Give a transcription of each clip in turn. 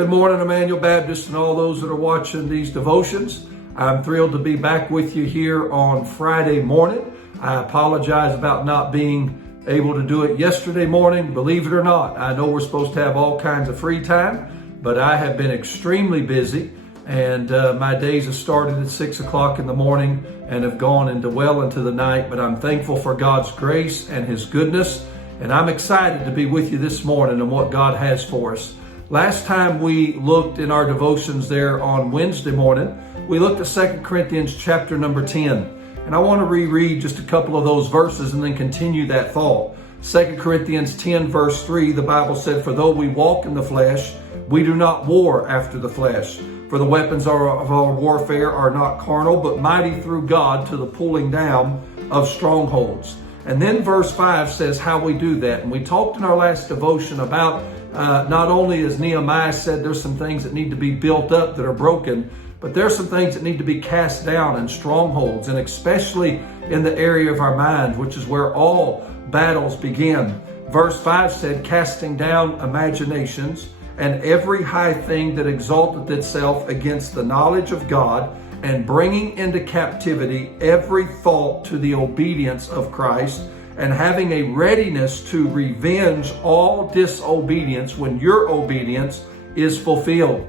Good morning, Emmanuel Baptist, and all those that are watching these devotions. I'm thrilled to be back with you here on Friday morning. I apologize about not being able to do it yesterday morning. Believe it or not, I know we're supposed to have all kinds of free time, but I have been extremely busy, and my days have started at 6 o'clock in the morning and have gone into well into the night. But I'm thankful for God's grace and His goodness, and I'm excited to be with you this morning and what God has for us. Last time we looked in our devotions there on Wednesday morning, we looked at 2 Corinthians chapter number 10. And I want to reread just a couple of those verses and then continue that thought. 2 Corinthians 10 verse 3, the Bible said, "For though we walk in the flesh, we do not war after the flesh. For the weapons of our warfare are not carnal, but mighty through God to the pulling down of strongholds." And then verse 5 says how we do that. And we talked in our last devotion about not only, as Nehemiah said, there's some things that need to be built up that are broken, but there's some things that need to be cast down in strongholds, and especially in the area of our mind, which is where all battles begin. Verse 5 said, "Casting down imaginations and every high thing that exalteth itself against the knowledge of God, and bringing into captivity every thought to the obedience of Christ, and having a readiness to revenge all disobedience when your obedience is fulfilled."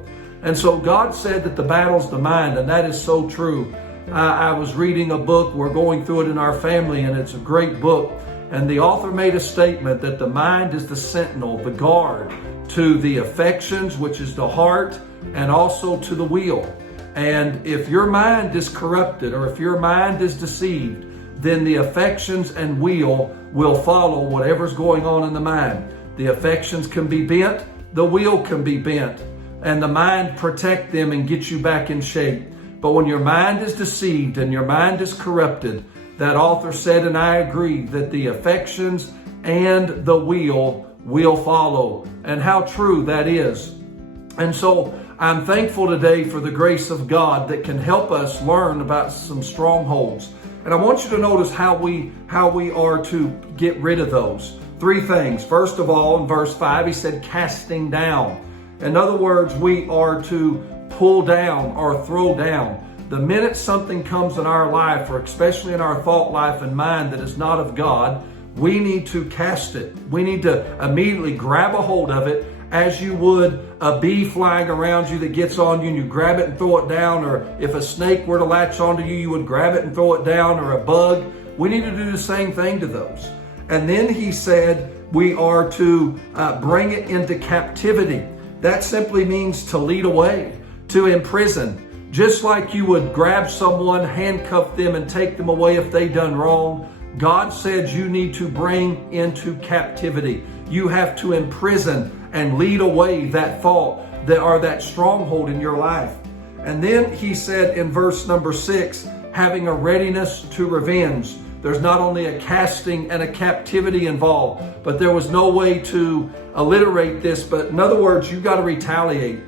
And so God said that the battle's the mind, and that is so true. I was reading a book, we're going through it in our family, and it's a great book. And the author made a statement that the mind is the sentinel, the guard to the affections, which is the heart, and also to the will. And if your mind is corrupted, or if your mind is deceived, then the affections and will follow whatever's going on in the mind. The affections can be bent, the will can be bent, and the mind protect them and get you back in shape. But when your mind is deceived and your mind is corrupted, that author said, and I agree, that the affections and the will follow. And how true that is. And so I'm thankful today for the grace of God that can help us learn about some strongholds. And I want you to notice how we are to get rid of those. Three things. First of all, in verse 5, he said, casting down. In other words, we are to pull down or throw down. The minute something comes in our life, or especially in our thought life and mind, that is not of God, we need to cast it. We need to immediately grab a hold of it, as you would a bee flying around you that gets on you, and you grab it and throw it down. Or if a snake were to latch onto you, you would grab it and throw it down, or a bug. We need to do the same thing to those. And then he said we are to bring it into captivity. That simply means to lead away, to imprison. Just like you would grab someone, handcuff them, and take them away if they done wrong, God said you need to bring into captivity. You have to imprison and lead away that thought that stronghold in your life. And then he said in verse number 6, having a readiness to revenge. There's not only a casting and a captivity involved, but there was no way to alliterate this. But in other words, you've got to retaliate.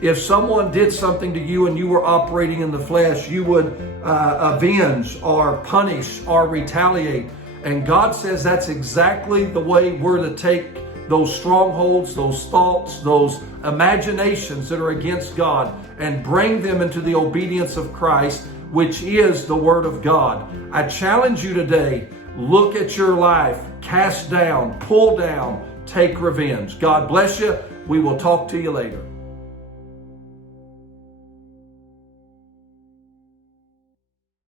If someone did something to you and you were operating in the flesh, you would avenge or punish or retaliate. And God says that's exactly the way we're to take those strongholds, those thoughts, those imaginations that are against God, and bring them into the obedience of Christ, which is the Word of God. I challenge you today, look at your life, cast down, pull down, take revenge. God bless you. We will talk to you later.